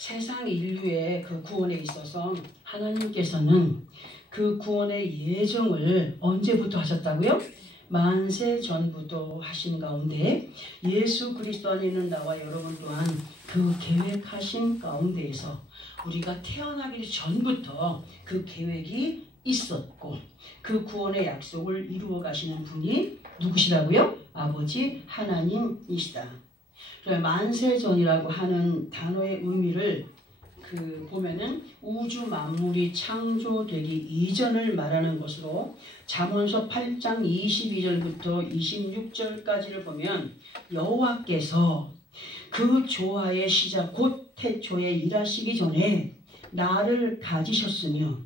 세상 인류의 그 구원에 있어서 하나님께서는 그 구원의 예정을 언제부터 하셨다고요? 만세 전부터 하신 가운데 예수 그리스도 안에 있는 나와 여러분 또한 그 계획하신 가운데에서 우리가 태어나기 전부터 그 계획이 있었고 그 구원의 약속을 이루어 가시는 분이 누구시라고요? 아버지 하나님이시다. 만세전이라고 하는 단어의 의미를 보면은 우주 만물이 창조되기 이전을 말하는 것으로 잠언서 8장 22절부터 26절까지를 보면 여호와께서 그 조화의 시작 곧 태초에 일하시기 전에 나를 가지셨으며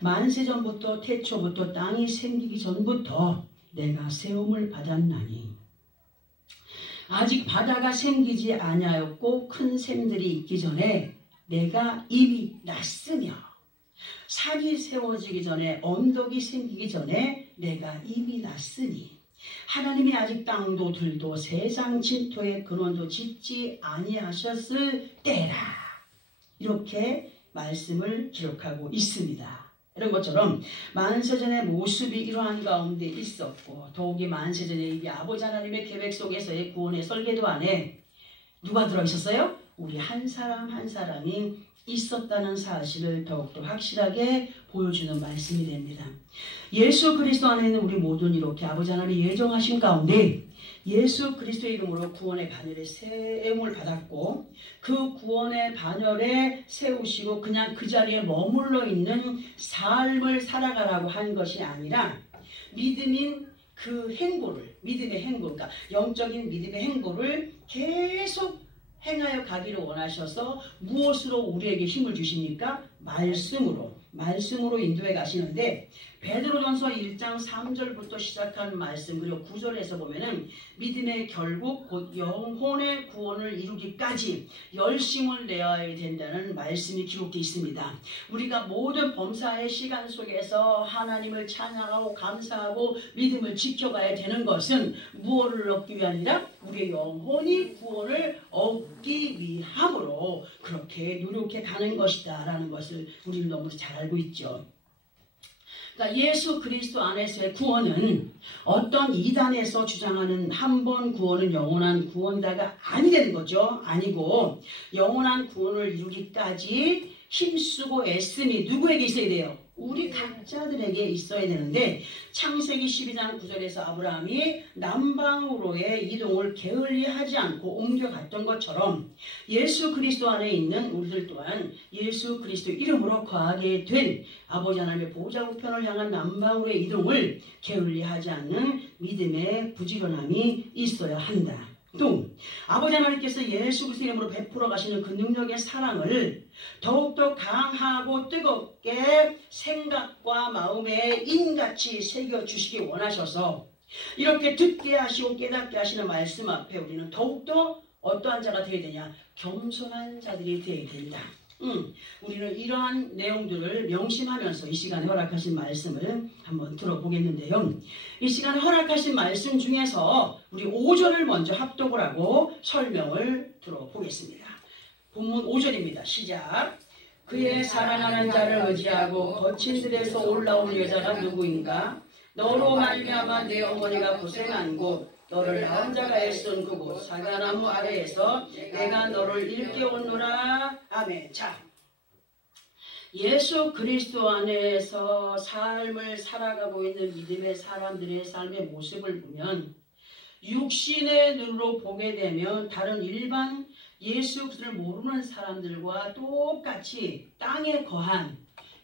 만세전부터 태초부터 땅이 생기기 전부터 내가 세움을 받았나니 아직 바다가 생기지 아니하였고 큰 샘들이 있기 전에 내가 이미 났으며 산이 세워지기 전에 언덕이 생기기 전에 내가 이미 났으니 하나님이 아직 땅도 들도 세상 진토의 근원도 짓지 아니하셨을 때라. 이렇게 말씀을 기록하고 있습니다. 이런 것처럼 만세전의 모습이 이러한 가운데 있었고 더욱이 만세전의 이 아버지 하나님의 계획 속에서의 구원의 설계도 안에 누가 들어있었어요? 우리 한 사람 한 사람이 있었다는 사실을 더욱더 확실하게 보여주는 말씀이 됩니다. 예수 그리스도 안에 있는 우리 모두는 이렇게 아버지 하나님이 예정하신 가운데 예수 그리스도의 이름으로 구원의 반열에 세움을 받았고 그 구원의 반열에 세우시고 그냥 그 자리에 머물러 있는 삶을 살아가라고 한 것이 아니라 믿음인 그 행보를 믿음의 행보 그러니까 영적인 믿음의 행보를 계속 행하여 가기를 원하셔서 무엇으로 우리에게 힘을 주십니까? 말씀으로 인도해 가시는데 베드로전서 1장 3절부터 시작한 말씀 그리고 9절에서 보면은 믿음의 결국 곧 영혼의 구원을 이루기까지 열심을 내어야 된다는 말씀이 기록되어 있습니다. 우리가 모든 범사의 시간 속에서 하나님을 찬양하고 감사하고 믿음을 지켜가야 되는 것은 무엇을 얻기 위함이라? 우리의 영혼이 구원을 얻기 위함으로 그렇게 노력해 가는 것이다 라는 것을 우리는 너무 잘 알고 있죠. 그러니까 예수 그리스도 안에서의 구원은 어떤 이단에서 주장하는 한 번 구원은 영원한 구원이다가 아니 되는 거죠. 아니고 영원한 구원을 이루기까지 힘쓰고 애씀이 누구에게 있어야 돼요? 우리 각자들에게 있어야 되는데 창세기 12장 9절에서 아브라함이 남방으로의 이동을 게을리하지 않고 옮겨갔던 것처럼 예수 그리스도 안에 있는 우리들 또한 예수 그리스도 이름으로 거하게 된 아버지 하나님의 보좌 우편을 향한 남방으로의 이동을 게을리하지 않는 믿음의 부지런함이 있어야 한다. 또 아버지 하나님께서 예수 그리스도 이름으로 베풀어 가시는 그 능력의 사랑을 더욱더 강하고 뜨겁게 생각과 마음에 인같이 새겨주시기 원하셔서 이렇게 듣게 하시고 깨닫게 하시는 말씀 앞에 우리는 더욱더 어떠한 자가 되어야 되냐? 겸손한 자들이 되어야 된다. 우리는 이러한 내용들을 명심하면서 이 시간에 허락하신 말씀을 한번 들어보겠는데요. 이 시간에 허락하신 말씀 중에서 우리 5절을 먼저 합독을 하고 설명을 들어보겠습니다. 본문 5절입니다. 시작. 그의 사랑하는 자를 의지하고 거친 들에서 올라온 여자가 누구인가? 너로 말미암아 내 어머니가 고생한 곳 너를 낳은 자가 애쓴 그곳 사과나무 아래에서 내가 너를 일깨웠노라. 아멘. 자, 예수 그리스도 안에서 삶을 살아가고 있는 믿음의 사람들의 삶의 모습을 보면 육신의 눈으로 보게 되면 다른 일반 예수 그리스도를 모르는 사람들과 똑같이 땅에 거한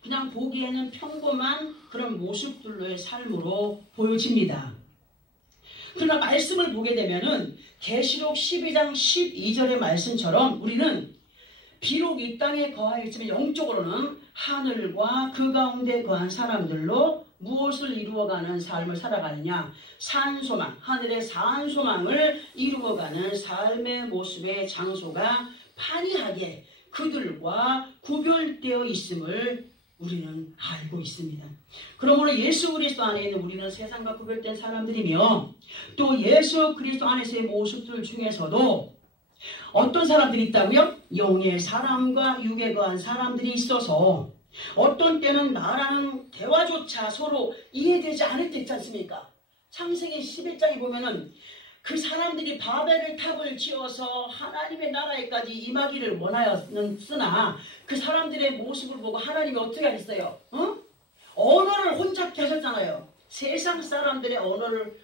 그냥 보기에는 평범한 그런 모습들로의 삶으로 보여집니다. 그러나 말씀을 보게 되면은 계시록 12장 12절의 말씀처럼 우리는 비록 이 땅에 거하였지만 영적으로는 하늘과 그 가운데 거한 사람들로 무엇을 이루어가는 삶을 살아가느냐? 산소망, 하늘의 산소망을 이루어가는 삶의 모습의 장소가 판이하게 그들과 구별되어 있음을 우리는 알고 있습니다. 그러므로 예수 그리스도 안에 있는 우리는 세상과 구별된 사람들이며 또 예수 그리스도 안에서의 모습들 중에서도 어떤 사람들이 있다고요? 영의 사람과 육에 거한 사람들이 있어서 어떤 때는 말하는 대화조차 서로 이해되지 않을 때 있지 않습니까? 창세기 11장에 보면은 그 사람들이 바벨을 탑을 지어서 하나님의 나라에까지 임하기를 원하였으나 그 사람들의 모습을 보고 하나님이 어떻게 하셨어요? 언어를 혼잡게 하셨잖아요. 세상 사람들의 언어를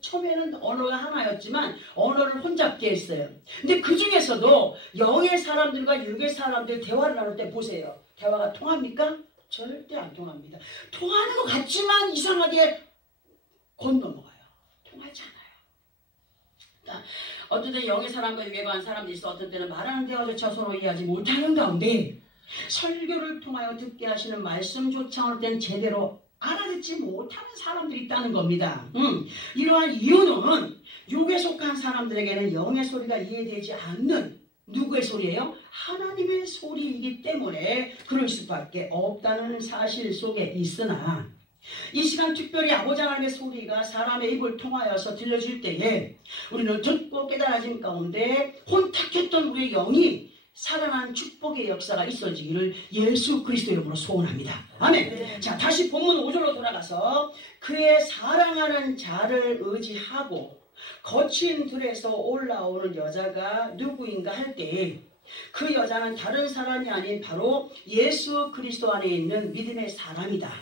처음에는 언어가 하나였지만 언어를 혼잡게 했어요. 근데 그 중에서도 영의 사람들과 육의 사람들 대화를 나눌 때 보세요. 대화가 통합니까? 절대 안 통합니다. 통하는 것 같지만 이상하게 건너먹어요. 통하지 않아요. 그러니까 어떤 때는 영의 사람과 육에 관한 사람들이 있어 어떤 때는 말하는 대화조차 서로 이해하지 못하는 가운데 설교를 통하여 듣게 하시는 말씀조차 어느 때는 제대로 알아듣지 못하는 사람들이 있다는 겁니다. 이러한 이유는 육에 속한 사람들에게는 영의 소리가 이해되지 않는 누구의 소리예요? 하나님의 소리이기 때문에 그럴 수밖에 없다는 사실 속에 있으나 이 시간 특별히 아버지 하나님의 소리가 사람의 입을 통하여서 들려질 때에 우리는 듣고 깨달아진 가운데 혼탁했던 우리의 영이 살아난 축복의 역사가 있어지기를 예수 그리스도 이름으로 소원합니다. 아멘. 네. 자, 다시 본문 5절로 돌아가서 그의 사랑하는 자를 의지하고 거친 들에서 올라오는 여자가 누구인가 할 때 그 여자는 다른 사람이 아닌 바로 예수 그리스도 안에 있는 믿음의 사람이다.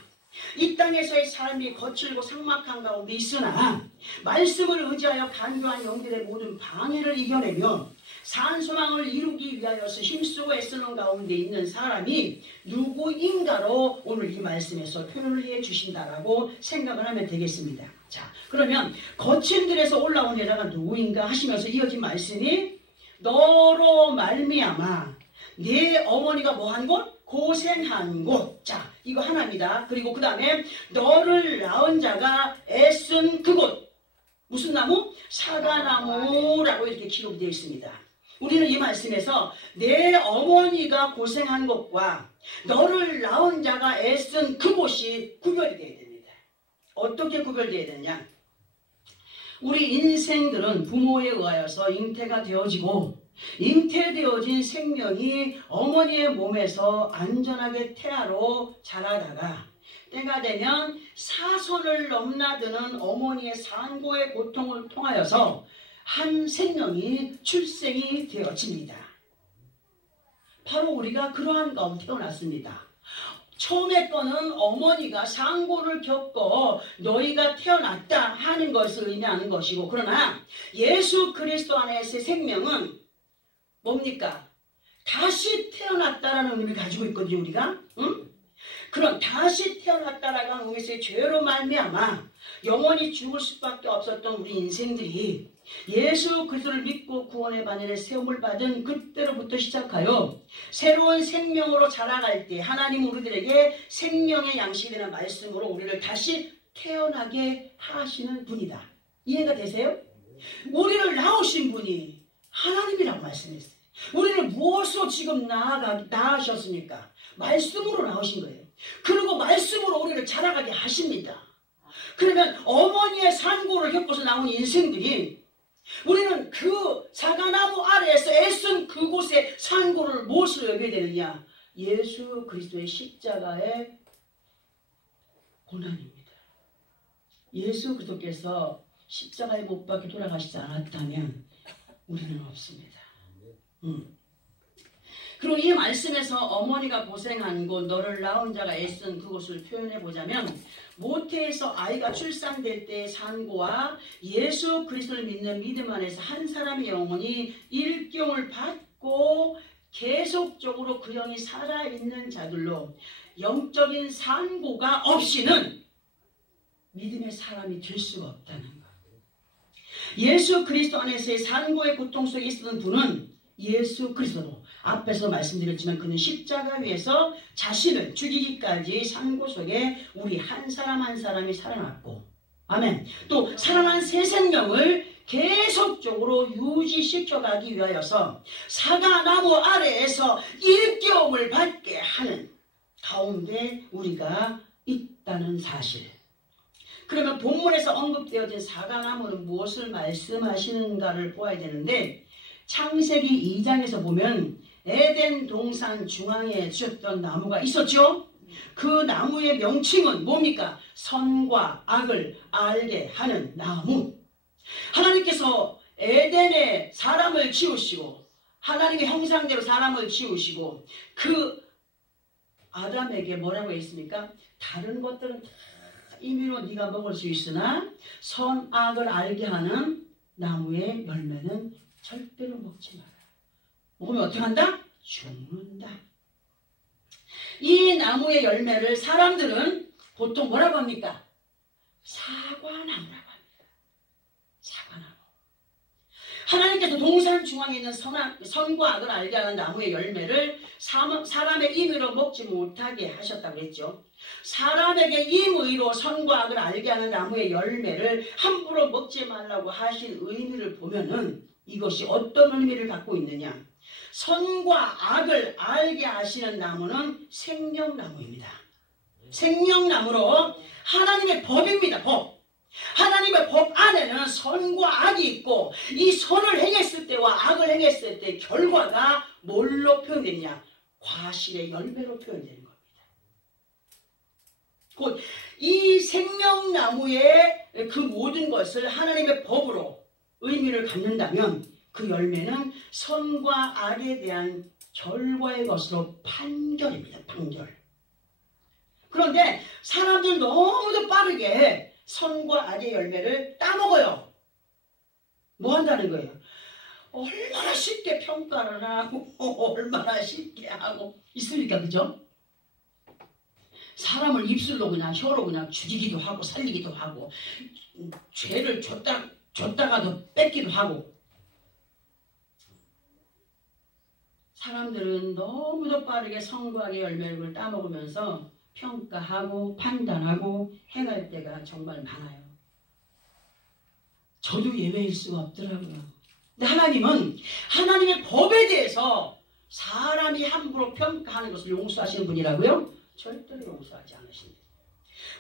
이 땅에서의 삶이 거칠고 삭막한 가운데 있으나 말씀을 의지하여 간교한 영들의 모든 방해를 이겨내며 산소망을 이루기 위하여서 힘쓰고 애쓰는 가운데 있는 사람이 누구인가로 오늘 이 말씀에서 표현을 해 주신다라고 생각을 하면 되겠습니다. 자, 그러면 거친 들에서 올라온 여자가 누구인가 하시면서 이어진 말씀이 너로 말미암아 내 어머니가 뭐한 곳? 고생한 곳. 자, 이거 하나입니다. 그리고 그 다음에 너를 낳은 자가 애쓴 그곳. 무슨 나무? 사과나무라고 이렇게 기록이 되어 있습니다. 우리는 이 말씀에서 내 어머니가 고생한 것과 너를 낳은 자가 애쓴 그곳이 구별이 되어야 됩니다. 어떻게 구별되어야 되느냐? 우리 인생들은 부모에 의하여서 잉태가 되어지고 잉태되어진 생명이 어머니의 몸에서 안전하게 태아로 자라다가 때가 되면 사선을 넘나드는 어머니의 산고의 고통을 통하여서 한 생명이 출생이 되어집니다. 바로 우리가 그러한 가운데 태어났습니다. 처음에 거는 어머니가 상고를 겪고 너희가 태어났다 하는 것을 의미하는 것이고, 그러나 예수 그리스도 안에서의 생명은 뭡니까? 다시 태어났다라는 의미를 가지고 있거든요, 우리가. 응? 그럼 다시 태어났다라는 하는 의미에서의 죄로 말미암아 영원히 죽을 수밖에 없었던 우리 인생들이 예수 그리스도를 믿고 구원의 반열에 세움을 받은 그때로부터 시작하여 새로운 생명으로 자라갈 때 하나님 우리들에게 생명의 양식이 되는 말씀으로 우리를 다시 태어나게 하시는 분이다. 이해가 되세요? 우리를 낳으신 분이 하나님이라고 말씀했어요. 우리를 무엇으로 지금 낳으셨습니까? 말씀으로 낳으신 거예요. 그리고 말씀으로 우리를 자라가게 하십니다. 그러면 어머니의 산고를 겪어서 나온 인생들이 우리는 그 사과나무 아래에서 애쓴 그곳의 산고를 무엇으로 여겨야 되느냐? 예수 그리스도의 십자가의 고난입니다. 예수 그리스도께서 십자가에 못 박혀 돌아가시지 않았다면 우리는 없습니다. 그리고 이 말씀에서 어머니가 고생한 곳, 너를 낳은 자가 애쓴 그곳을 표현해 보자면 모태에서 아이가 출산될 때의 산고와 예수 그리스도를 믿는 믿음 안에서 한 사람의 영혼이 일경을 받고 계속적으로 그 영이 살아있는 자들로 영적인 산고가 없이는 믿음의 사람이 될 수가 없다는 것. 예수 그리스도 안에서의 산고의 고통 속에 있었던 분은 예수 그리스도로 앞에서 말씀드렸지만 그는 십자가 위에서 자신을 죽이기까지 산고 속에 우리 한 사람 한 사람이 살아났고, 아멘. 또 살아난 새 생명을 계속적으로 유지시켜가기 위하여서 사과나무 아래에서 일깨움을 받게 하는 가운데 우리가 있다는 사실. 그러면 본문에서 언급되어진 사과나무는 무엇을 말씀하시는가를 보아야 되는데, 창세기 2장에서 보면 에덴 동산 중앙에 주셨던 나무가 있었죠. 그 나무의 명칭은 뭡니까? 선과 악을 알게 하는 나무. 하나님께서 에덴에 사람을 지으시고 하나님의 형상대로 사람을 지으시고 그 아담에게 뭐라고 했습니까? 다른 것들은 다 임의로 네가 먹을 수 있으나 선악을 알게 하는 나무의 열매는 절대로 먹지 마라. 먹으면 어떻게 한다? 죽는다. 이 나무의 열매를 사람들은 보통 뭐라고 합니까? 사과나무라고 합니다. 사과나무. 하나님께서 동산 중앙에 있는 선과 악을 알게 하는 나무의 열매를 사람의 임의로 먹지 못하게 하셨다고 했죠. 사람에게 임의로 선과 악을 알게 하는 나무의 열매를 함부로 먹지 말라고 하신 의미를 보면은 이것이 어떤 의미를 갖고 있느냐. 선과 악을 알게 하시는 나무는 생명나무입니다. 생명나무로 하나님의 법입니다. 법. 하나님의 법 안에는 선과 악이 있고 이 선을 행했을 때와 악을 행했을 때 결과가 뭘로 표현되냐? 과실의 열매로 표현되는 겁니다. 곧 이 생명나무의 그 모든 것을 하나님의 법으로 의미를 갖는다면 그 열매는 선과 악에 대한 결과의 것으로 판결입니다. 판결. 그런데 사람들 너무도 빠르게 선과 악의 열매를 따먹어요. 뭐 한다는 거예요? 얼마나 쉽게 평가를 하고 얼마나 쉽게 하고 있으니까. 그죠? 사람을 입술로 그냥 혀로 그냥 죽이기도 하고 살리기도 하고 죄를 줬다가도 뺏기도 하고. 사람들은 너무도 빠르게 선과 악의 열매를 따먹으면서 평가하고 판단하고 행할 때가 정말 많아요. 저도 예외일 수가 없더라고요. 근데 하나님은 하나님의 법에 대해서 사람이 함부로 평가하는 것을 용서하시는 분이라고요? 절대로 용서하지 않으십니다.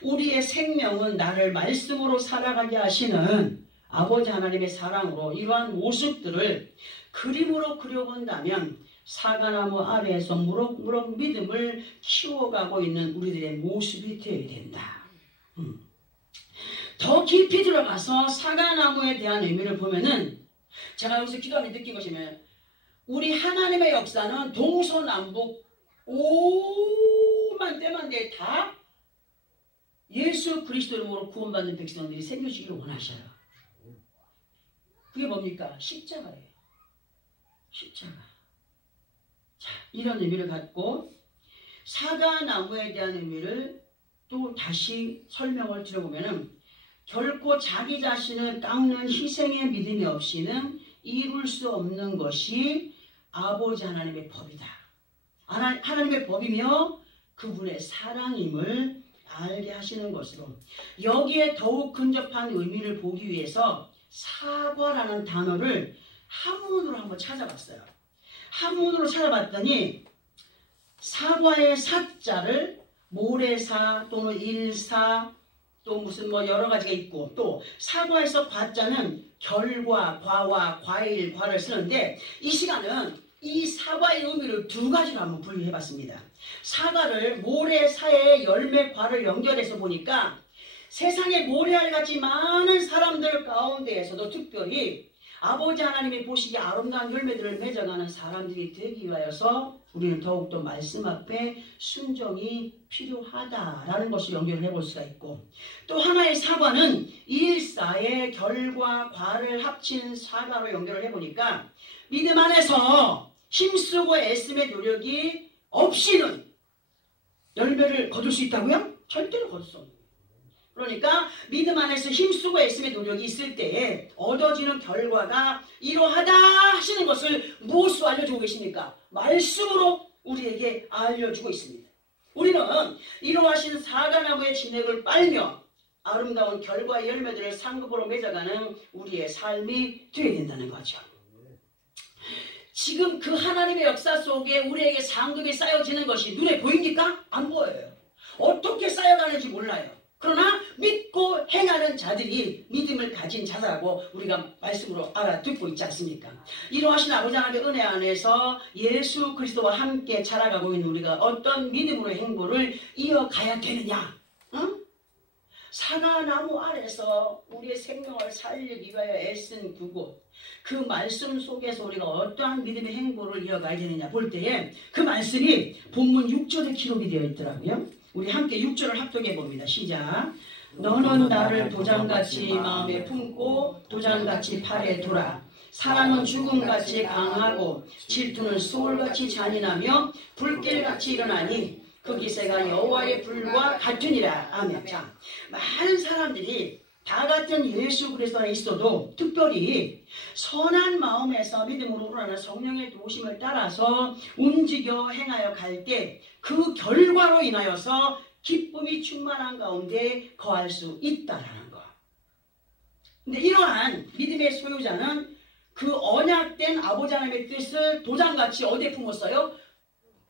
우리의 생명은 나를 말씀으로 살아가게 하시는 아버지 하나님의 사랑으로 이러한 모습들을 그림으로 그려본다면 사과나무 아래에서 무럭무럭 믿음을 키워가고 있는 우리들의 모습이 되어야 된다. 더 깊이 들어가서 사과나무에 대한 의미를 보면은 제가 여기서 기도하며 느낀 것이면 우리 하나님의 역사는 동서남북 오만 때만데 다 예수 그리스도 이름으로 구원받는 백성들이 생겨지기를 원하셔요. 그게 뭡니까? 십자가예요. 십자가. 자, 이런 의미를 갖고 사과나무에 대한 의미를 또 다시 설명을 드려보면은 결코 자기 자신을 깎는 희생의 믿음이 없이는 이룰 수 없는 것이 아버지 하나님의 법이다. 하나님의 법이며 그분의 사랑임을 알게 하시는 것으로 여기에 더욱 근접한 의미를 보기 위해서 사과라는 단어를 한문으로 한번 찾아봤어요. 한문으로 찾아봤더니 사과의 사자를 모래사 또는 일사 또 무슨 뭐 여러 가지가 있고 또 사과에서 과자는 결과, 과와 과일, 과를 쓰는데 이 시간은 이 사과의 의미를 두 가지로 한번 분류해봤습니다. 사과를 모래사의 열매, 과를 연결해서 보니까 세상에 모래알같이 많은 사람들 가운데에서도 특별히 아버지 하나님이 보시기에 아름다운 열매들을 맺어가는 사람들이 되기 위하여서 우리는 더욱더 말씀 앞에 순종이 필요하다라는 것을 연결을 해볼 수가 있고 또 하나의 사과는 일사의 결과, 과를 합친 사과로 연결을 해보니까 믿음 안에서 힘쓰고 애씀의 노력이 없이는 열매를 거둘 수 있다고요? 절대로 거둘 수 없는 거예요. 그러니까 믿음 안에서 힘쓰고 애씀의 노력이 있을 때에 얻어지는 결과가 이러하다 하시는 것을 무엇으로 알려주고 계십니까? 말씀으로 우리에게 알려주고 있습니다. 우리는 이러하신 사과나무의 진액을 빨며 아름다운 결과의 열매들을 상급으로 맺어가는 우리의 삶이 되어야 된다는 거죠. 지금 그 하나님의 역사 속에 우리에게 상급이 쌓여지는 것이 눈에 보입니까? 안 보여요. 어떻게 쌓여가는지 몰라요. 그러나 믿고 행하는 자들이 믿음을 가진 자라고 우리가 말씀으로 알아듣고 있지 않습니까? 이러하신 아버지 하나님의 은혜 안에서 예수 그리스도와 함께 자라가고 있는 우리가 어떤 믿음으로의 행보를 이어가야 되느냐? 응? 사과나무 아래서 우리의 생명을 살리기 위하여 애쓴 그곳, 그 말씀 속에서 우리가 어떠한 믿음의 행보를 이어가야 되느냐 볼 때에 그 말씀이 본문 6절에 기록이 되어 있더라고요. 우리 함께 6절을 합독해 봅니다. 시작. 너는 나를 도장같이 마음에 품고 도장같이 팔에 두라. 사랑은 죽음같이 강하고 질투는 소울같이 잔인하며 불길같이 일어나니 그 기세가 여호와의 불과 같으니라. 아멘. 자, 많은 사람들이 다 같은 예수 그리스도 안에 있어도 특별히 선한 마음에서 믿음으로 우러나는 성령의 도우심을 따라서 움직여 행하여 갈 때 그 결과로 인하여서 기쁨이 충만한 가운데 거할 수 있다라는 거. 근데 이러한 믿음의 소유자는 그 언약된 아버지 하나님의 뜻을 도장같이 어디에 품었어요?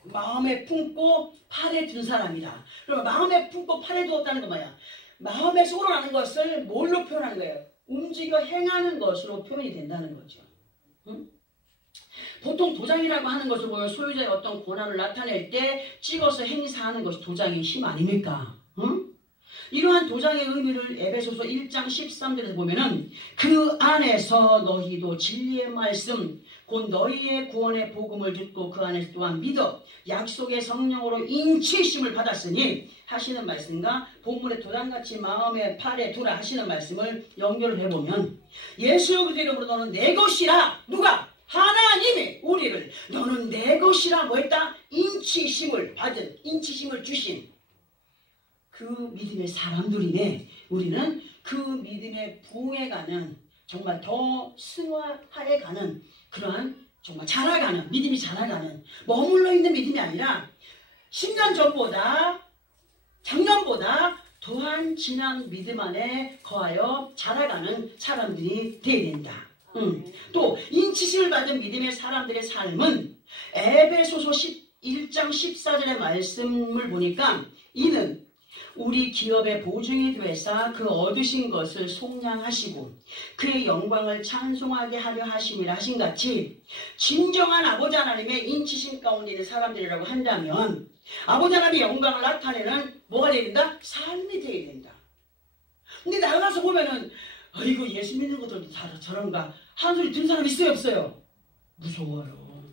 마음에 품고 팔에 든 사람이다. 그러면 마음에 품고 팔에 두었다는 건 뭐야? 마음에서 우러나는 것을 뭘로 표현하는 거예요? 움직여 행하는 것으로 표현이 된다는 거죠. 응? 보통 도장이라고 하는 것을 보면 소유자의 어떤 권한을 나타낼 때 찍어서 행사하는 것이 도장의 힘 아닙니까? 응? 이러한 도장의 의미를 에베소서 1장 13절에서 보면은 그 안에서 너희도 진리의 말씀 곧 너희의 구원의 복음을 듣고 그 안에서 또한 믿어 약속의 성령으로 인치심을 받았으니 하시는 말씀과 본문의 도장같이 마음에 팔에 두라 하시는 말씀을 연결을 해보면 예수 그리스도 이름으로 너는 내 것이라. 누가? 하나님이 우리를 너는 내 것이라 뭐 했다? 인치심을 받은, 인치심을 주신 그 믿음의 사람들이네. 우리는 그 믿음의 부흥해가는, 정말 더 승화해가는 그러한 정말 자라가는, 믿음이 자라가는, 머물러 있는 믿음이 아니라 10년 전보다 작년보다 더한 진한 믿음 안에 거하여 자라가는 사람들이 되어야 된다. 또 인치심을 받은 믿음의 사람들의 삶은 에베소서 1장 14절의 말씀을 보니까 이는 우리 기업의 보증이 되사 그 얻으신 것을 속량하시고 그의 영광을 찬송하게 하려 하심이라 하신 같이 진정한 아버지 하나님의 인치심 가운데 있는 사람들이라고 한다면 아버지 하나님의 영광을 나타내는 뭐가 되어야 된다? 삶이 되어야 된다. 근데 나가서 보면은 아이고 예수 믿는 것들도 다 저런가 하는 소리 듣는 사람 있어요 없어요? 무서워요.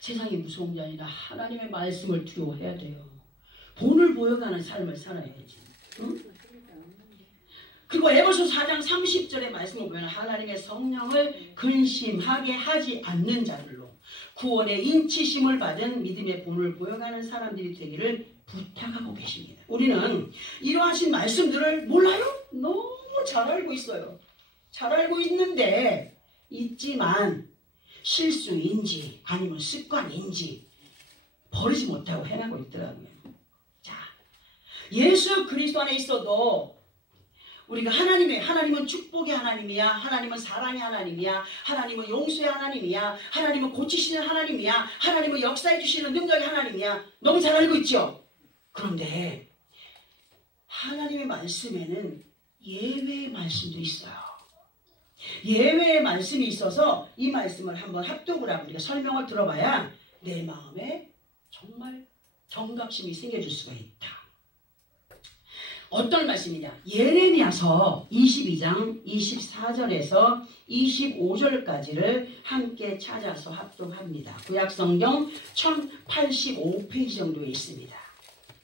세상이 무서운 게 아니라 하나님의 말씀을 두려워해야 돼요. 본을 보여가는 삶을 살아야지. 응? 그리고 에베소서 4장 30절의 말씀을 보면 하나님의 성령을 근심하게 하지 않는 자들로 구원의 인치심을 받은 믿음의 본을 보여가는 사람들이 되기를 부탁하고 계십니다. 우리는 이러하신 말씀들을 몰라요? 너무 잘 알고 있어요. 잘 알고 있는데 있지만 실수인지 아니면 습관인지 버리지 못하고 행하고 있더라고요. 자, 예수 그리스도 안에 있어도 우리가 하나님은 축복의 하나님이야, 하나님은 사랑의 하나님이야, 하나님은 용서의 하나님이야, 하나님은 고치시는 하나님이야, 하나님은 역사해 주시는 능력의 하나님이야. 너무 잘 알고 있죠? 그런데 하나님의 말씀에는 예외의 말씀도 있어요. 예외의 말씀이 있어서 이 말씀을 한번 합독을 하고 우리가 설명을 들어봐야 내 마음에 정말 경각심이 생겨질 수가 있다. 어떤 말씀이냐? 예레미야서 22장 24절에서 25절까지를 함께 찾아서 합독합니다. 구약성경 1085페이지 정도에 있습니다.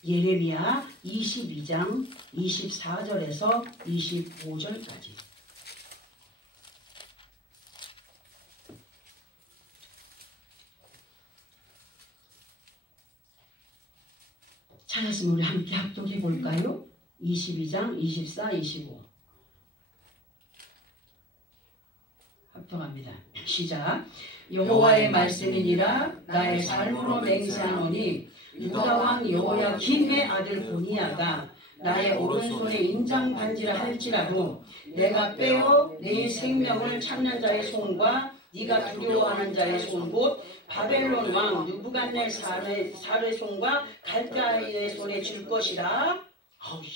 예레미야 22장 24절에서 25절까지. 찾았으면 우리 함께 합독해 볼까요? 22장 24, 25 합독합니다. 시작. 여호와의 말씀이니라 나의 삶으로 맹세하노니 유다 왕 여호야김의 아들 고니야가 나의 오른손에 인장 반지라 할지라도 내가 빼어 네 생명을 찾는 자의 손과 네가 두려워하는 자의 손 곧 바벨론 왕 느부갓네살의 손과 갈대아인의 손에 줄 것이라.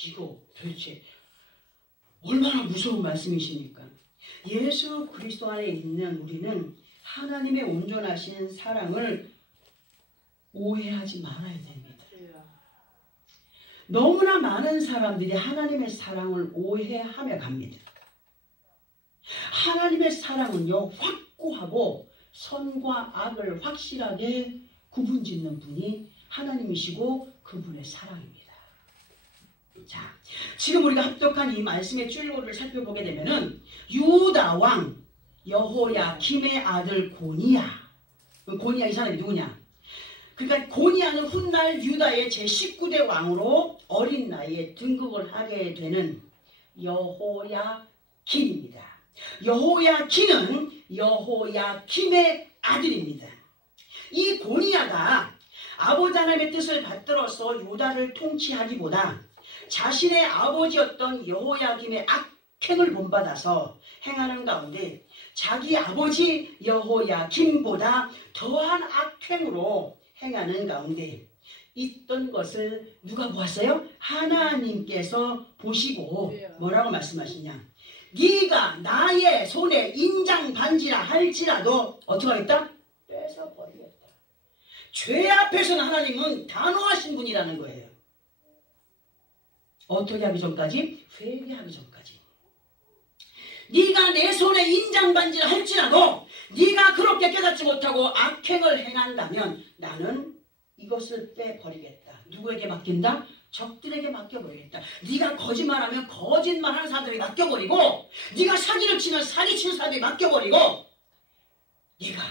이거 도대체 얼마나 무서운 말씀이십니까? 예수 그리스도 안에 있는 우리는 하나님의 온전하신 사랑을 오해하지 말아야 됩니다. 너무나 많은 사람들이 하나님의 사랑을 오해하며 갑니다. 하나님의 사랑은요, 확고하고 선과 악을 확실하게 구분짓는 분이 하나님이시고 그분의 사랑입니다. 자, 지금 우리가 합독한 이 말씀의 줄거리를 살펴보게 되면은 유다 왕 여호야김의 아들 고니야. 고니야 이 사람이 누구냐? 그러니까 고니야는 훗날 유다의 제19대 왕으로 어린 나이에 등극을 하게 되는 여호야김입니다. 여호야김은 여호야김의 아들입니다. 이 고니야가 아버지 하나님의 뜻을 받들어서 유다를 통치하기보다 자신의 아버지였던 여호야김의 악행을 본받아서 행하는 가운데 자기 아버지 여호야김보다 더한 악행으로 행하는 가운데 있던 것을 누가 보았어요? 하나님께서 보시고 뭐라고 말씀하시냐? 네가 나의 손에 인장 반지라 할지라도 어떻게 하겠다? 뺏어버리겠다. 죄 앞에서는 하나님은 단호하신 분이라는 거예요. 어떻게 하기 전까지? 회개하기 전까지. 네가 내 손에 인장 반지를 할지라도 네가 그렇게 깨닫지 못하고 악행을 행한다면 나는 이것을 빼버리겠다. 누구에게 맡긴다? 적들에게 맡겨버리겠다. 네가 거짓말하면 거짓말하는 사람들에게 맡겨버리고 네가 사기를 치면 사기치는 사람들에게 맡겨버리고 네가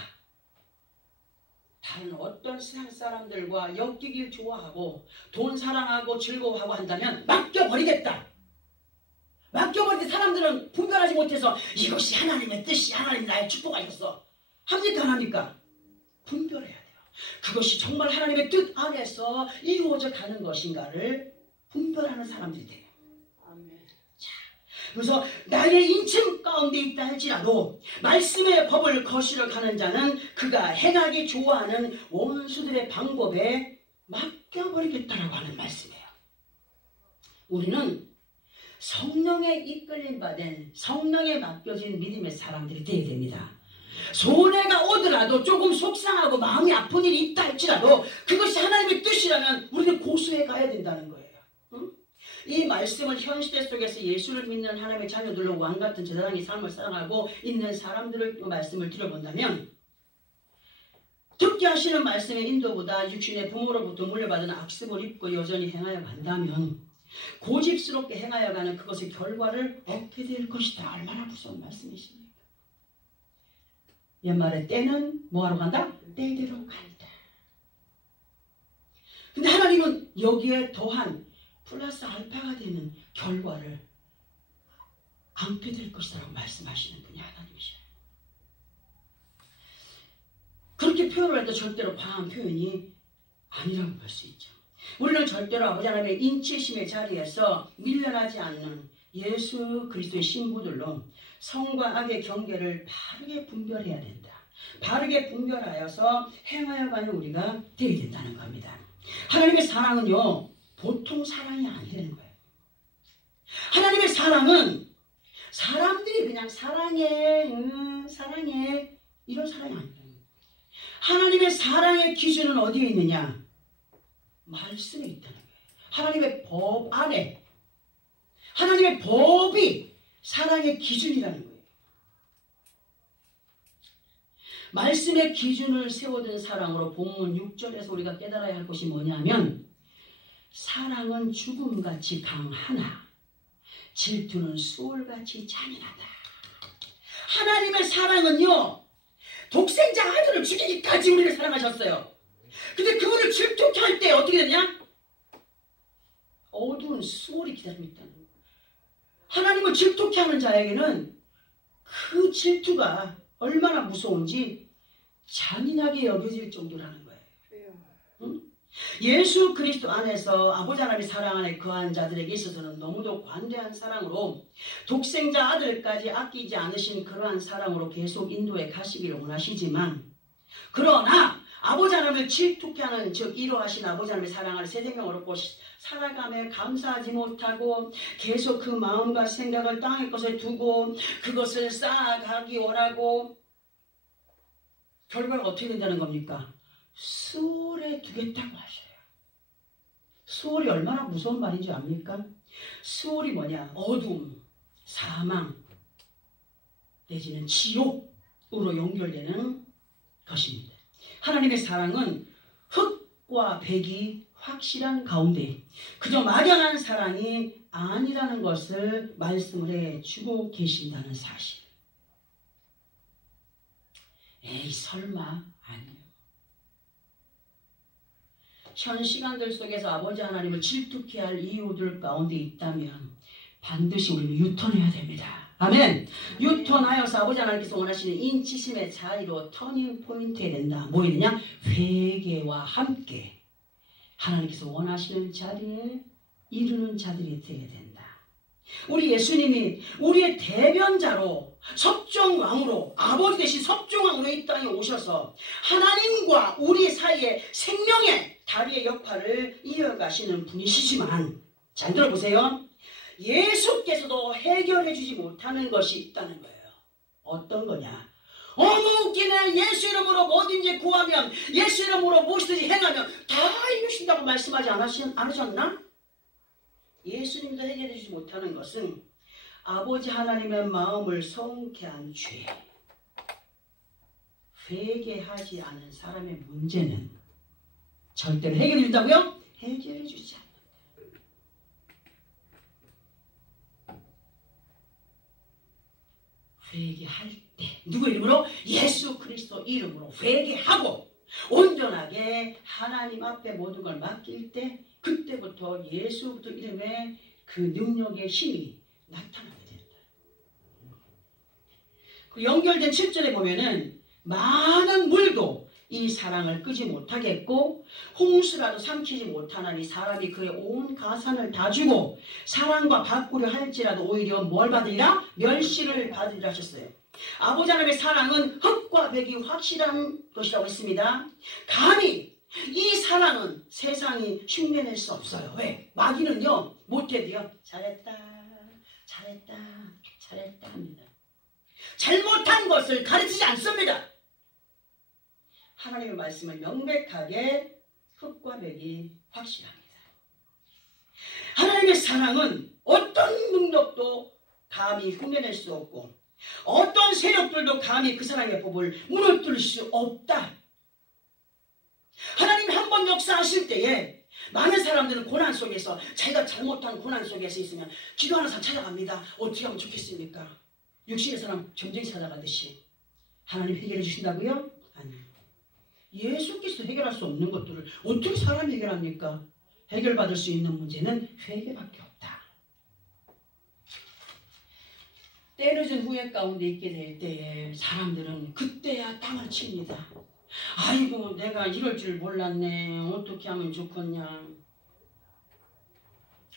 다른 어떤 세상 사람들과 엮이길 좋아하고 돈 사랑하고 즐거워하고 한다면 맡겨버리겠다. 맡겨버릴 때 사람들은 분별하지 못해서 이것이 하나님의 뜻이 하나님 나의 축복하셨어. 합니까 안 합니까? 분별해야 돼요. 그것이 정말 하나님의 뜻 안에서 이루어져 가는 것인가를 분별하는 사람들이 돼요. 자, 그래서 나의 인침 가운데 있다 할지라도 말씀의 법을 거스려 가는 자는 그가 행하기 좋아하는 원수들의 방법에 맡겨버리겠다라고 하는 말씀이에요. 우리는 성령에 이끌림 받은 성령에 맡겨진 믿음의 사람들이 되어야 됩니다. 손해가 오더라도 조금 속상하고 마음이 아픈 일이 있다 할지라도 그것이 하나님의 뜻이라면 우리는 고수해 가야 된다는 거예요. 응? 이 말씀을 현 시대 속에서 예수를 믿는 하나님의 자녀들로 왕같은 제사장의 삶을 살아가고 있는 사람들을 말씀을 드려본다면 듣게 하시는 말씀의 인도보다 육신의 부모로부터 물려받은 악습을 입고 여전히 행하여 간다면 고집스럽게 행하여 가는 그것의 결과를 얻게 될 것이다. 얼마나 무서운 말씀이십니까? 옛말에 때는 뭐하러 간다? 때대로 간다. 근데 하나님은 여기에 더한 플러스 알파가 되는 결과를 안게 될 것이다 라고 말씀하시는 분이 하나님이셔요. 그렇게 표현을 할 때 절대로 과한 표현이 아니라고 볼 수 있죠. 우리는 절대로 아버지 하나님의 인치심의 자리에서 밀려나지 않는 예수 그리스도의 신부들로 성과 악의 경계를 바르게 분별해야 된다. 바르게 분별하여서 행하여가는 우리가 되어야 된다는 겁니다. 하나님의 사랑은요, 보통 사랑이 아니라는 거예요. 하나님의 사랑은 사람들이 그냥 사랑해, 사랑해 이런 사랑이 아니에요. 하나님의 사랑의 기준은 어디에 있느냐? 말씀에 있다는 거예요. 하나님의 법 안에 하나님의 법이 사랑의 기준이라는 거예요. 말씀의 기준을 세워둔 사랑으로 본문 6절에서 우리가 깨달아야 할 것이 뭐냐면 사랑은 죽음같이 강하나 질투는 수월같이 잔인하다. 하나님의 사랑은요, 독생자 아들을 죽이기까지 우리를 사랑하셨어요. 근데 그분을 질투케 할 때 어떻게 되냐? 어두운 수월이 기다리고 있다는 거예요. 하나님을 질투케 하는 자에게는 그 질투가 얼마나 무서운지 잔인하게 여겨질 정도라는 거예요. 응? 예수 그리스도 안에서 아버지 하나님의 사랑 안에 거한 자들에게 있어서는 너무도 관대한 사랑으로 독생자 아들까지 아끼지 않으신 그러한 사랑으로 계속 인도에 가시기를 원하시지만, 그러나 아버지 하나님을 질투케 하는, 즉 이로하신 아버지 하나님의 사랑을 새 생명을 얻고 살아가며 감사하지 못하고 계속 그 마음과 생각을 땅의 것에 두고 그것을 쌓아가기 원하고, 결과가 어떻게 된다는 겁니까? 수월에 두겠다고 하셔요. 수월이 얼마나 무서운 말인지 압니까? 수월이 뭐냐? 어둠, 사망, 내지는 지옥으로 연결되는 것입니다. 하나님의 사랑은 흑과 백이 확실한 가운데 그저 막연한 사랑이 아니라는 것을 말씀을 해주고 계신다는 사실. 에이, 설마 아니요. 현 시간들 속에서 아버지 하나님을 질투케 할 이유들 가운데 있다면 반드시 우리는 유턴해야 됩니다. 아멘. 유턴하여서 아버지 하나님께서 원하시는 인치심의 자리로 터닝 포인트에 된다. 뭐 있느냐? 회개와 함께 하나님께서 원하시는 자리에 이르는 자들이 되게 된다. 우리 예수님이 우리의 대변자로 섭정왕으로, 아버지 대신 섭정왕으로 이 땅에 오셔서 하나님과 우리 사이에 생명의 다리의 역할을 이어가시는 분이시지만, 잘 들어보세요. 예수께서도 해결해 주지 못하는 것이 있다는 거예요. 어떤 거냐? 어머 웃기네. 예수 이름으로 뭐든지 구하면, 예수 이름으로 무엇이든지 행하면 다 이루신다고 말씀하지 않으셨나? 예수님도 해결해 주지 못하는 것은 아버지 하나님의 마음을 성쾌한 죄, 회개하지 않은 사람의 문제는 절대로 해결해 준다고요? 해결해 주지 않는다. 회개할 때 누구 이름으로? 예수 그리스도 이름으로 회개하고 온전하게 하나님 앞에 모든 걸 맡길 때, 그때부터 예수 그리스도 이름의 그 능력의 힘이 나타나게 된다. 그 연결된 7절에 보면은 많은 물도 이 사랑을 끄지 못하겠고 홍수라도 삼키지 못하나니 사람이 그의 온 가산을 다 주고 사랑과 바꾸려 할지라도 오히려 뭘 받으리라? 멸시를 받으리라 하셨어요. 아버지 하나님의 사랑은 흑과 백이 확실한 것이라고 했습니다. 감히 이 사랑은 세상이 흉내낼 수 없어요. 왜? 마귀는요 못해도요 잘했다 잘했다 잘했다 합니다. 잘못한 것을 가르치지 않습니다. 하나님의 말씀은 명백하게 흑과 백이 확실합니다. 하나님의 사랑은 어떤 능력도 감히 흉내낼 수 없고 어떤 세력들도 감히 그 사랑의 법을 무너뜨릴 수 없다. 하나님이 한 번 역사하실 때에 많은 사람들은 고난 속에서, 자기가 잘못한 고난 속에서 있으면 기도하는 사람 찾아갑니다. 어떻게 하면 좋겠습니까? 육신의 사람 점쟁이 찾아가듯이. 하나님 해결해 주신다고요? 아니요. 예수께서 해결할 수 없는 것들을 어떻게 사람이 해결합니까? 해결받을 수 있는 문제는 회개밖에 없다. 때늦은 후회 가운데 있게 될 때에 사람들은 그때야 땅을 칩니다. 아이고 내가 이럴 줄 몰랐네. 어떻게 하면 좋겠냐.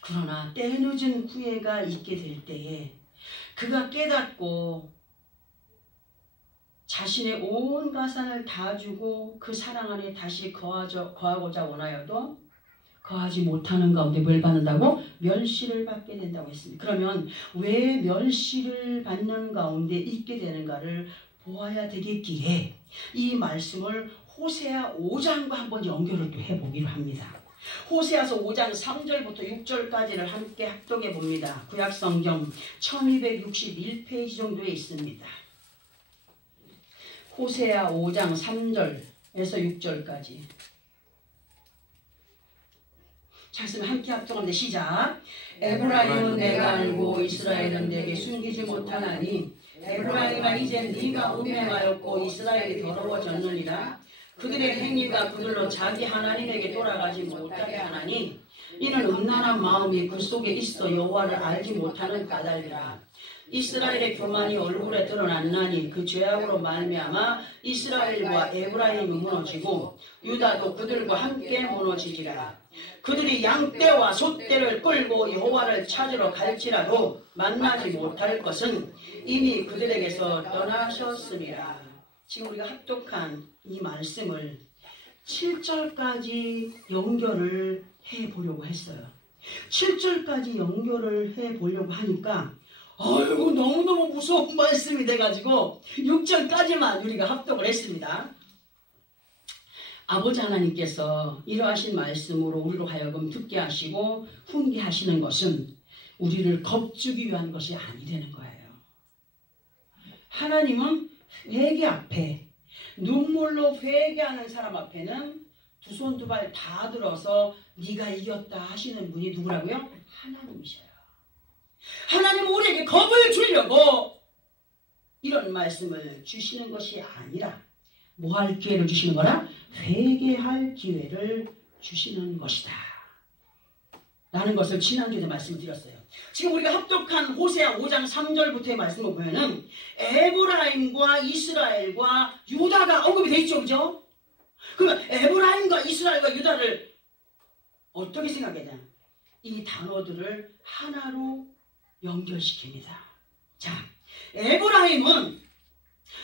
그러나 때늦은 후회가 있게 될 때에 그가 깨닫고 자신의 온 가산을 다 주고 그 사랑 안에 다시 거하고자 원하여도 거하지 못하는 가운데 뭘 받는다고? 멸시를 받게 된다고 했습니다. 그러면 왜 멸시를 받는 가운데 있게 되는가를 보아야 되겠기에 이 말씀을 호세아 5장과 한번 연결을 또 해보기로 합니다. 호세아서 5장 3절부터 6절까지를 함께 합독해 봅니다. 구약성경 1261페이지 정도에 있습니다. 호세아 5장 3절에서 6절까지. 말씀을 함께 합독합니다. 시작. 에브라임은 내가 알고 이스라엘은 내게 숨기지 못하나니 에브라임아 이제 네가 음행하였고 이스라엘이 더러워졌느니라. 그들의 행위가 그들로 자기 하나님에게 돌아가지 못하게 하나니 이는 음란한 마음이 그 속에 있어 여호와를 알지 못하는 까닭이라. 이스라엘의 교만이 얼굴에 드러났나니 그 죄악으로 말미암아 이스라엘과 에브라임이 무너지고 유다도 그들과 함께 무너지리라. 그들이 양떼와 소떼를 끌고 여호와를 찾으러 갈지라도 만나지 못할 것은 이미 그들에게서 떠나셨음이라. 지금 우리가 합독한 이 말씀을 7절까지 연결을 해보려고 했어요. 7절까지 연결을 해보려고 하니까 아이고 너무너무 무서운 말씀이 돼가지고 6절까지만 우리가 합독을 했습니다. 아버지 하나님께서 이러하신 말씀으로 우리로 하여금 듣게 하시고 훈계하시는 것은 우리를 겁주기 위한 것이 아니 되는 거예요. 하나님은 회개 앞에, 눈물로 회개하는 사람 앞에는 두 손 두 발 다 들어서 네가 이겼다 하시는 분이 누구라고요? 하나님이셔요. 하나님은 우리에게 겁을 주려고 이런 말씀을 주시는 것이 아니라 뭐 할 기회를 주시는 거라? 회개할 기회를 주시는 것이다 라는 것을 지난주에 말씀드렸어요. 지금 우리가 합독한 호세아 5장 3절부터의 말씀을 보면은 에브라임과 이스라엘과 유다가 언급이 돼 있죠. 그죠? 그러면 에브라임과 이스라엘과 유다를 어떻게 생각하냐? 이 단어들을 하나로 연결시킵니다. 자, 에브라임은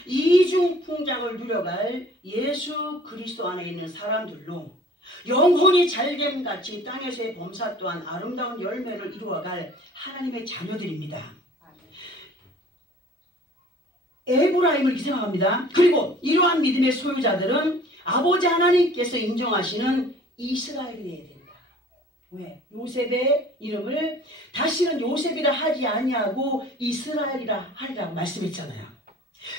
이중풍작을 누려갈 예수 그리스도 안에 있는 사람들로 영혼이 잘됨 같이 땅에서의 범사 또한 아름다운 열매를 이루어갈 하나님의 자녀들입니다. 에브라임을 생각합니다. 그리고 이러한 믿음의 소유자들은 아버지 하나님께서 인정하시는 이스라엘이 되어야 된다. 왜? 요셉의 이름을 다시는 요셉이라 하지 아니하고 이스라엘이라 하리라고 말씀했잖아요.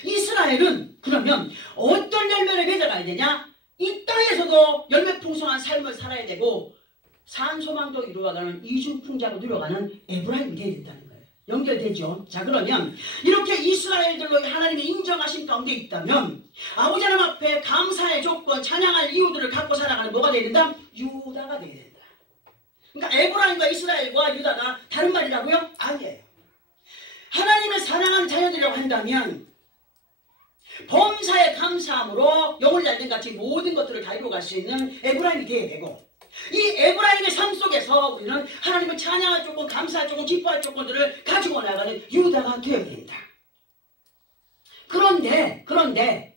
이스라엘은 그러면 어떤 열매를 맺어가야 되냐? 이 땅에서도 열매 풍성한 삶을 살아야 되고 산소망도 이루어가는 이중풍작을 누려가는 에브라임이 되어야 된다는 거예요. 연결되죠. 자, 그러면 이렇게 이스라엘들로 하나님이 인정하신 가운데 있다면 아버지 하나님 앞에 감사의 조건, 찬양할 이유들을 갖고 살아가는 뭐가 되어야 된다? 유다가 되어야 된다. 그러니까 에브라임과 이스라엘과 유다가 다른 말이라고요? 아니에요. 하나님을 사랑하는 자녀들이라고 한다면 범사에 감사함으로 영을 날린 같이 모든 것들을 다 이루어갈 수 있는 에브라임이 되어야 되고, 이 에브라임의 삶 속에서 우리는 하나님을 찬양할 조건, 감사할 조건, 기뻐할 조건들을 가지고 나가는 유다가 되어야 된다. 그런데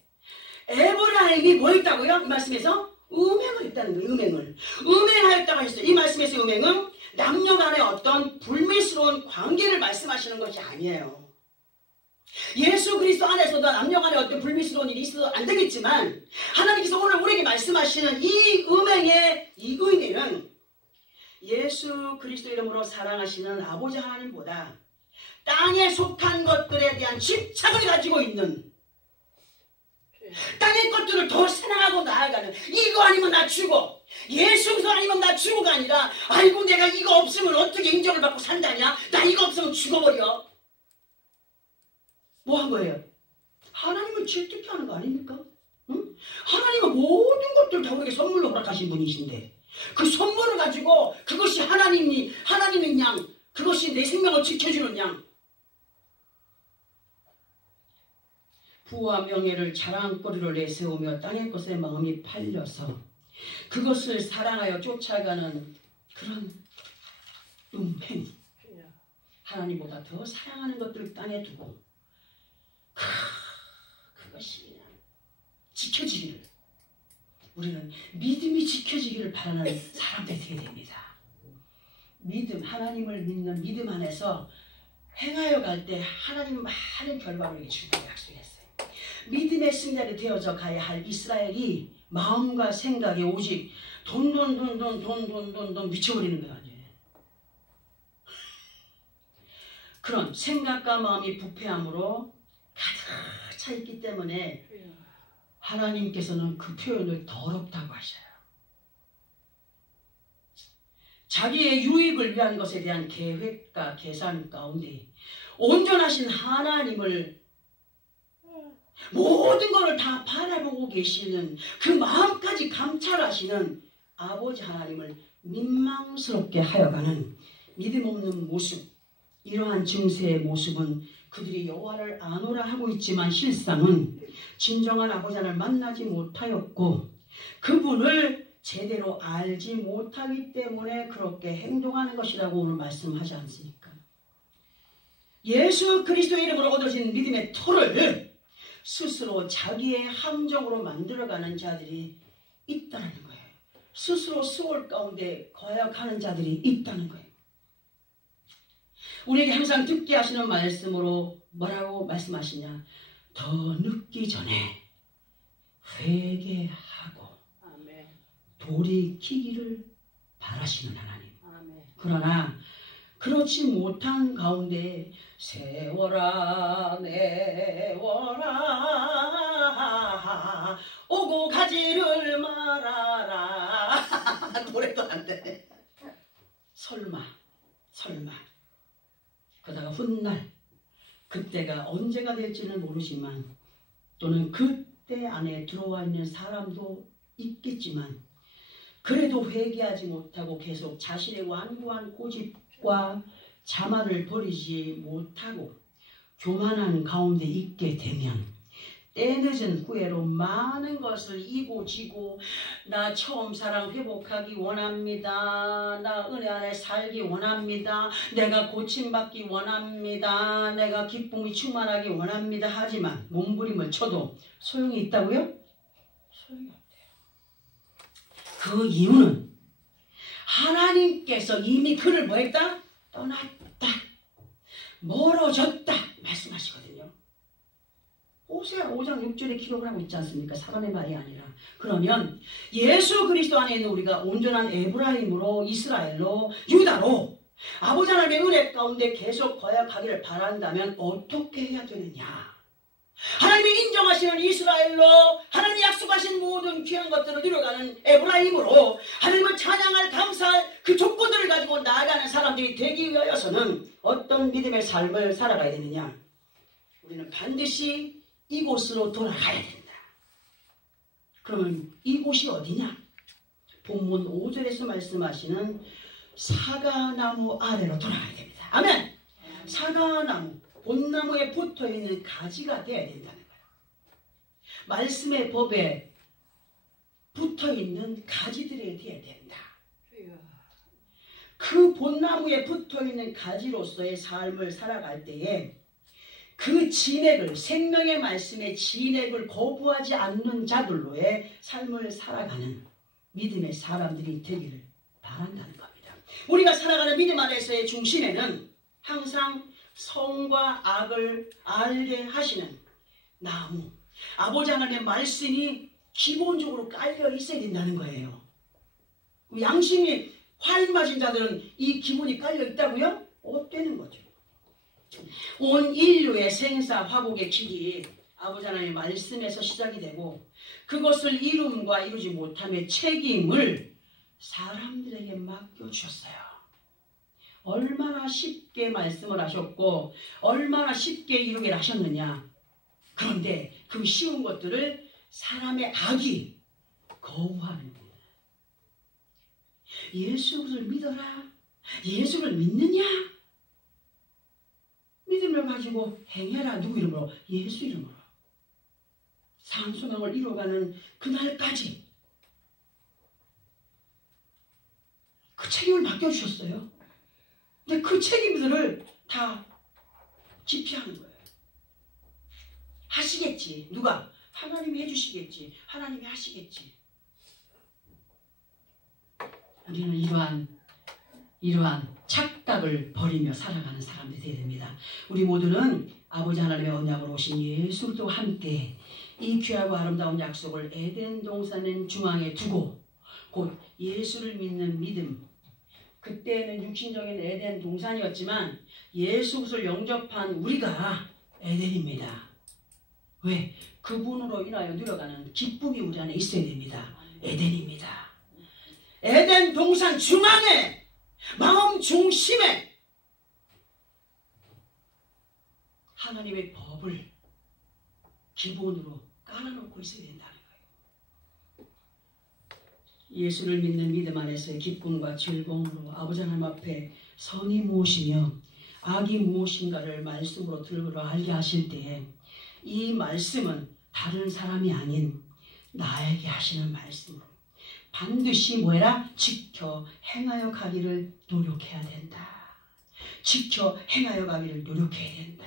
에브라임이 뭐 했다고요? 이 말씀에서 음행을 했다는 거예요. 음행하였다고 하셨어요. 이 말씀에서 음행은 남녀 간의 어떤 불미스러운 관계를 말씀하시는 것이 아니에요. 예수 그리스도 안에서도 남녀 간의 어떤 불미스러운 일이 있어도 안 되겠지만 하나님께서 오늘 우리에게 말씀하시는 이 음행의 이 의미는 예수 그리스도 이름으로 사랑하시는 아버지 하나님보다 땅에 속한 것들에 대한 집착을 가지고 있는, 땅의 것들을 더 사랑하고 나아가는, 이거 아니면 나 죽어, 예수 그리스도 아니면 나 죽어가 아니라 아이고 내가 이거 없으면 어떻게 인정을 받고 산다냐, 나 이거 없으면 죽어버려. 뭐 한 거예요? 하나님을 질투케 하는 거 아닙니까? 응? 하나님은 모든 것들 다 우리에게 선물로 허락하신 분이신데 그 선물을 가지고 그것이 하나님인 양, 그것이 내 생명을 지켜주는 양, 부와 명예를 자랑거리로 내세우며 땅의 것에 마음이 팔려서 그것을 사랑하여 쫓아가는 그런 음행, 하나님보다 더 사랑하는 것들을 땅에 두고 그것이 그냥 지켜지기를, 우리는 믿음이 지켜지기를 바라는 사람들이 되게 됩니다. 믿음, 하나님을 믿는 믿음 안에서 행하여 갈 때 하나님은 많은 결과를 주기로 약속했어요. 믿음의 승자를 되어져 가야 할 이스라엘이 마음과 생각에 오직 돈 미쳐버리는 거예요. 그런 생각과 마음이 부패함으로 가득 차 있기 때문에 하나님께서는 그 표현을 더럽다고 하셔요. 자기의 유익을 위한 것에 대한 계획과 계산 가운데 온전하신 하나님을, 모든 것을 다 바라보고 계시는 그 마음까지 감찰하시는 아버지 하나님을 민망스럽게 하여가는 믿음 없는 모습, 이러한 증세의 모습은 그들이 여호와를 아노라 하고 있지만 실상은 진정한 아버지 하나님을 만나지 못하였고 그분을 제대로 알지 못하기 때문에 그렇게 행동하는 것이라고 오늘 말씀하지 않습니까? 예수 그리스도의 이름으로 얻어진 믿음의 토를 스스로 자기의 함정으로 만들어가는 자들이 있다는 거예요. 스스로 수월 가운데 거역하는 자들이 있다는 거예요. 우리에게 항상 듣게 하시는 말씀으로 뭐라고 말씀하시냐? 더 늦기 전에 회개하고 돌이키기를 바라시는 하나님. 그러나 그렇지 못한 가운데 세워라 내워라 오고 가지를 말아라 노래도 안 돼. 설마 그러다가 훗날 그때가 언제가 될지는 모르지만 또는 그때 안에 들어와 있는 사람도 있겠지만 그래도 회개하지 못하고 계속 자신의 완고한 고집과 자만을 버리지 못하고 교만한 가운데 있게 되면 때늦은 후회로 많은 것을 이고지고 나 처음 사랑 회복하기 원합니다. 나 은혜 안에 살기 원합니다. 내가 고침받기 원합니다. 내가 기쁨이 충만하기 원합니다. 하지만 몸부림을 쳐도 소용이 있다고요? 소용이 없대요. 그 이유는 하나님께서 이미 그를 뭐했다? 떠났다. 멀어졌다. 말씀하시거든요. 호세아 5장 6절에 기록을 하고 있지 않습니까? 사람의 말이 아니라. 그러면 예수 그리스도 안에 있는 우리가 온전한 에브라임으로 이스라엘로 유다로 아버지 하나님의 은혜 가운데 계속 거역하기를 바란다면 어떻게 해야 되느냐? 하나님이 인정하시는 이스라엘로 하나님이 약속하신 모든 귀한 것들을 누려가는 에브라임으로 하나님을 찬양할 감사할 그 조건들을 가지고 나아가는 사람들이 되기 위하여서는 어떤 믿음의 삶을 살아가야 되느냐? 우리는 반드시 이곳으로 돌아가야 된다. 그러면 이곳이 어디냐? 본문 5절에서 말씀하시는 사과나무 아래로 돌아가야 됩니다. 아멘! 사과나무, 봄나무에 붙어있는 가지가 되어야 된다는 거예요. 말씀의 법에 붙어있는 가지들이 되어야 된다. 그 봄나무에 붙어있는 가지로서의 삶을 살아갈 때에 그 진액을 생명의 말씀의 진액을 거부하지 않는 자들로의 삶을 살아가는 믿음의 사람들이 되기를 바란다는 겁니다. 우리가 살아가는 믿음 안에서의 중심에는 항상 성과 악을 알게 하시는 나무, 아버지 하나님의 말씀이 기본적으로 깔려 있어야 된다는 거예요. 양심이 화인 맞은 자들은 이 기본이 깔려 있다고요? 없다는 거죠. 온 인류의 생사 화복의 길이 아버지 하나님의 말씀에서 시작이 되고 그것을 이룸과 이루지 못함의 책임을 사람들에게 맡겨주셨어요. 얼마나 쉽게 말씀을 하셨고 얼마나 쉽게 이루게 하셨느냐. 그런데 그 쉬운 것들을 사람의 악이 거부하는 거예요. 예수를 믿어라. 예수를 믿느냐? 믿음을 가지고 행해라. 누구 이름으로? 예수 이름으로. 상소망을 이루어가는 그날까지 그 책임을 맡겨주셨어요. 근데 그 책임들을 다 기피하는 거예요. 하시겠지. 누가? 하나님이 해주시겠지. 하나님이 하시겠지. 우리는 이러한 착각을 버리며 살아가는 사람들이 되어야 됩니다. 우리 모두는 아버지 하나님의 언약으로 오신 예수도 함께 이 귀하고 아름다운 약속을 에덴 동산의 중앙에 두고 곧 예수를 믿는 믿음, 그때는 육신적인 에덴 동산이었지만 예수 그리스도를 영접한 우리가 에덴입니다. 왜? 그분으로 인하여 누려가는 기쁨이 우리 안에 있어야 됩니다. 에덴입니다. 에덴 동산 중앙에 마음 중심에 하나님의 법을 기본으로 깔아놓고 있어야 된다는 거예요. 예수를 믿는 믿음 안에서의 기쁨과 즐거움으로 아버지 하나님 앞에 선이 모시며 악이 무엇인가를 말씀으로 들고 알게 하실 때에 이 말씀은 다른 사람이 아닌 나에게 하시는 말씀으로 반드시 뭐해라? 지켜 행하여 가기를 노력해야 된다. 지켜 행하여 가기를 노력해야 된다.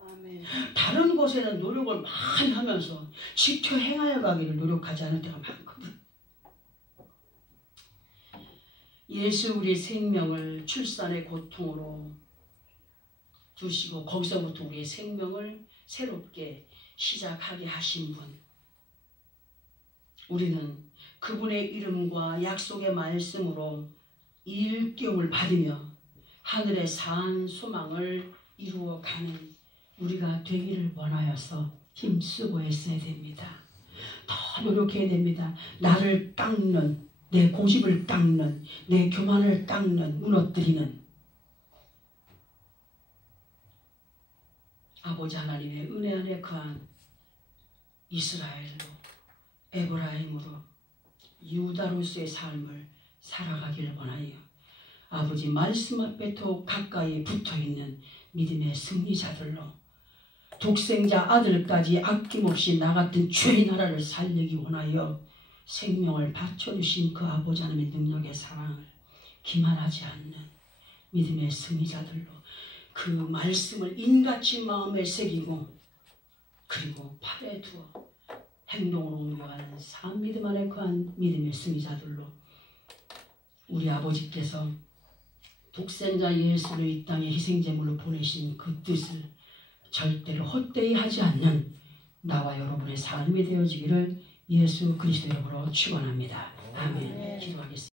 아멘. 다른 곳에는 노력을 많이 하면서 지켜 행하여 가기를 노력하지 않을 때가 많거든. 예수 우리 생명을 출산의 고통으로 두시고 거기서부터 우리의 생명을 새롭게 시작하게 하신 분, 우리는 그분의 이름과 약속의 말씀으로 일깨움을 받으며 하늘의 산 소망을 이루어가는 우리가 되기를 원하여서 힘쓰고 애써야 됩니다. 더 노력해야 됩니다. 나를 깎는, 내 고집을 깎는, 내 교만을 깎는, 무너뜨리는 아버지 하나님의 은혜 안에 거한 이스라엘로, 에브라임으로, 유다로서의 삶을 살아가기를 원하여 아버지 말씀 앞에 더욱 가까이 붙어있는 믿음의 승리자들로 독생자 아들까지 아낌없이 나 같은 죄인 하나를 살리기 원하여 생명을 바쳐주신 그 아버지 하나님의 능력의 사랑을 기만하지 않는 믿음의 승리자들로 그 말씀을 인같이 마음에 새기고 그리고 팔에 두어 행동으로 옮겨가는 산 믿음 안에 거한 믿음의 승리자들로 우리 아버지께서 독생자 예수를 이 땅에 희생제물로 보내신 그 뜻을 절대로 헛되이 하지 않는 나와 여러분의 삶이 되어지기를 예수 그리스도 이름으로 축원합니다. 아멘. 기도하겠습니다.